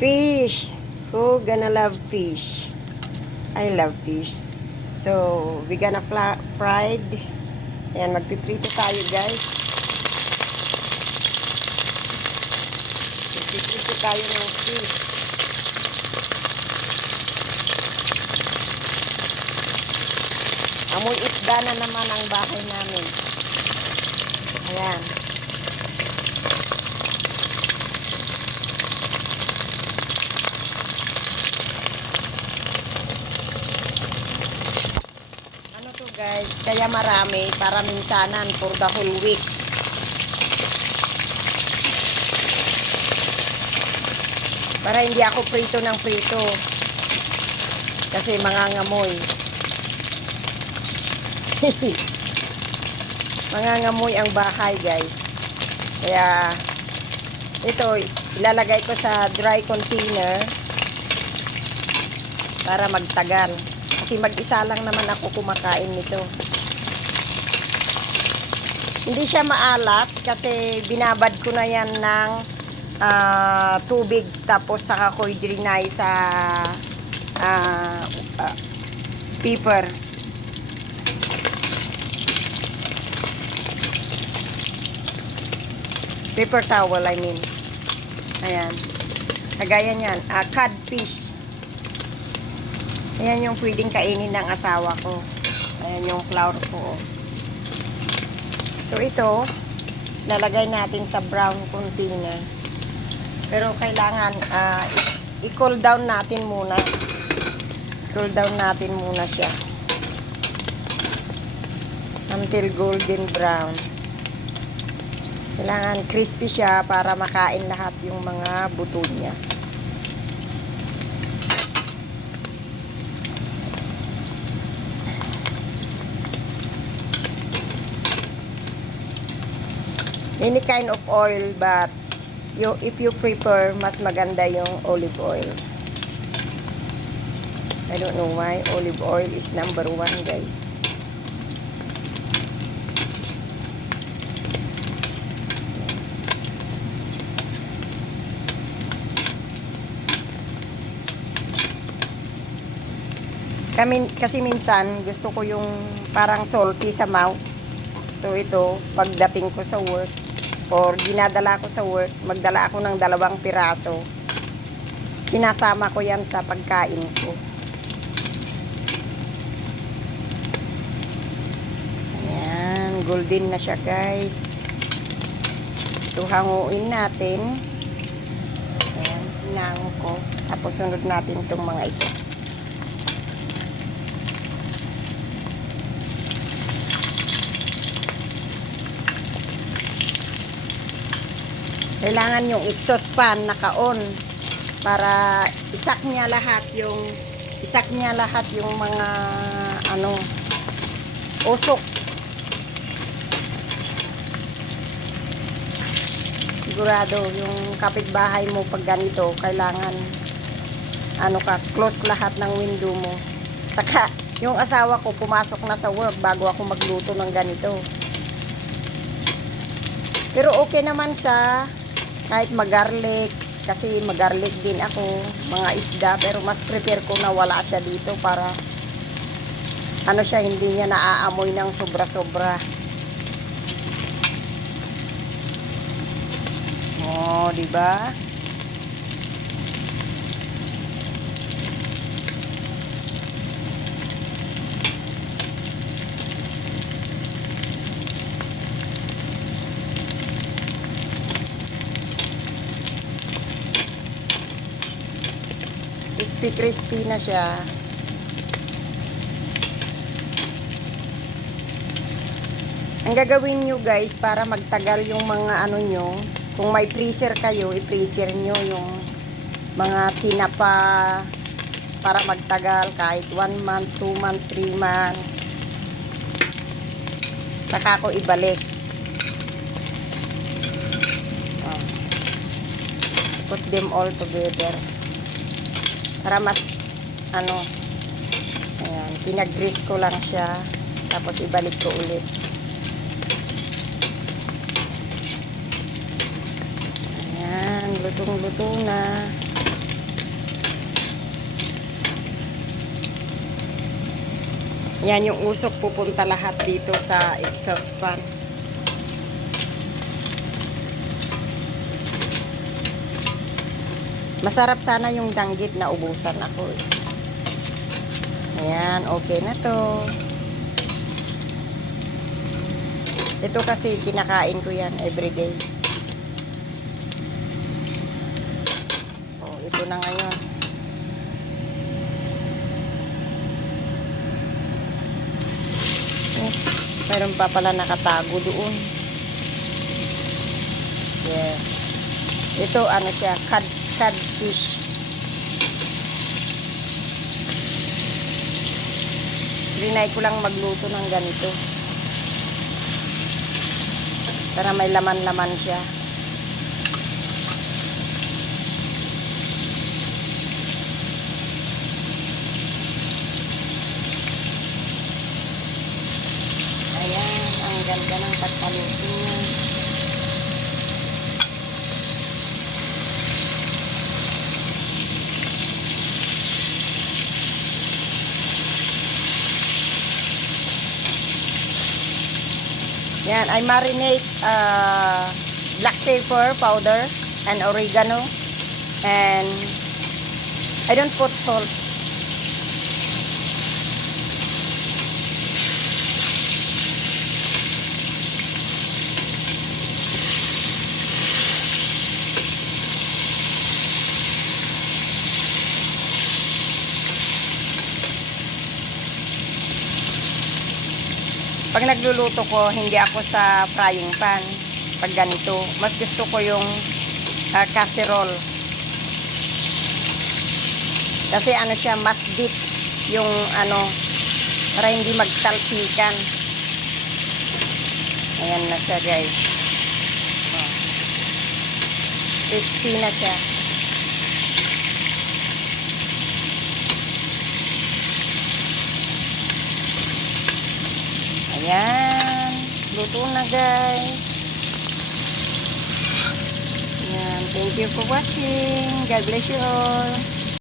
Fish. Who gonna love fish? I love fish. So, we gonna fried. Ayan, magpiprito tayo, guys. Magpiprito tayo ng fish. Amoy isda na naman ang bahay namin. Ayan. Guys, kaya marami para minsanan for the whole week. Para hindi ako prito ng prito. Kasi mangangamoy. Mangangamoy ang bahay, guys. Kaya ito, ilalagay ko sa dry container para magtagal. Kasi mag-isa lang naman ako kumakain nito. Hindi siya maalat kasi binabad ko na yan ng tubig tapos saka ko i-drenay sa paper. Paper towel, I mean. Ayan. Kagaya niyan, codfish. Ayan yung pwedeng kainin ng asawa ko. Ayan yung flour ko. So, ito, lalagay natin sa brown container. Pero kailangan, i-cool down natin muna. Cool down natin muna siya. Until golden brown. Kailangan crispy siya para makain lahat yung mga buto niya. Any kind of oil, but if you prefer, mas maganda yung olive oil. I don't know why olive oil is number 1, guys. Kasi minsan gusto ko yung parang salty sa mouth. So ito, pagdating ko sa work or dinadala ko sa work, magdala ako ng 2 piraso. Sinasama ko yan sa pagkain ko. Ayan, golden na siya, guys. Ito, hanguin natin. Ayan, hinango ko. Tapos sunod natin itong mga ito. Kailangan yung exhaust fan naka-on para isak niya lahat yung mga usok. Sigurado yung kapitbahay mo pag ganito, kailangan close lahat ng window mo. Saka yung asawa ko pumasok na sa work bago ako magluto ng ganito. Pero okay naman sa kahit mag-garlic, kasi mag-garlic din ako, mga isda, pero mas prepare ko na wala siya dito para hindi niya naaamoy ng sobra-sobra. Oh, di ba? Crispy na siya. Ang gagawin nyo, guys, para magtagal yung mga nyo, kung may freezer kayo, i-freezer nyo yung mga tinapa para magtagal kahit 1 month, 2 months, 3 months. Saka ko ibalik. Put them all together. Para mas ayan, pinag-grease ko lang siya tapos ibalik ko ulit. Ayan, lutong-luto na. Yan yung usok pupunta lahat dito sa exhaust fan. Masarap sana yung danggit na ubusan ako eh. Ayan, okay na to. Ito kasi kinakain ko yan everyday. Oh, ito na ngayon. Oh, mayroon pa pala nakatago doon. Yeah. Ito ano siya, codfish. Rinay ko lang magluto ng ganito. Para may laman-laman siya. Ayan, ang ganda ng pagpaluto niya. Yan, I marinate black pepper powder and oregano, and I don't put salt. Pag nagluluto ko, hindi ako sa frying pan. Pag ganito, mas gusto ko yung casserole. Kasi ano siya, mas deep yung ano, para hindi magtalpikan. Ayan na siya, guys. Oh. Crispy na siya. Ayan. Luto na, guys. Ayan. Thank you for watching. God bless you all.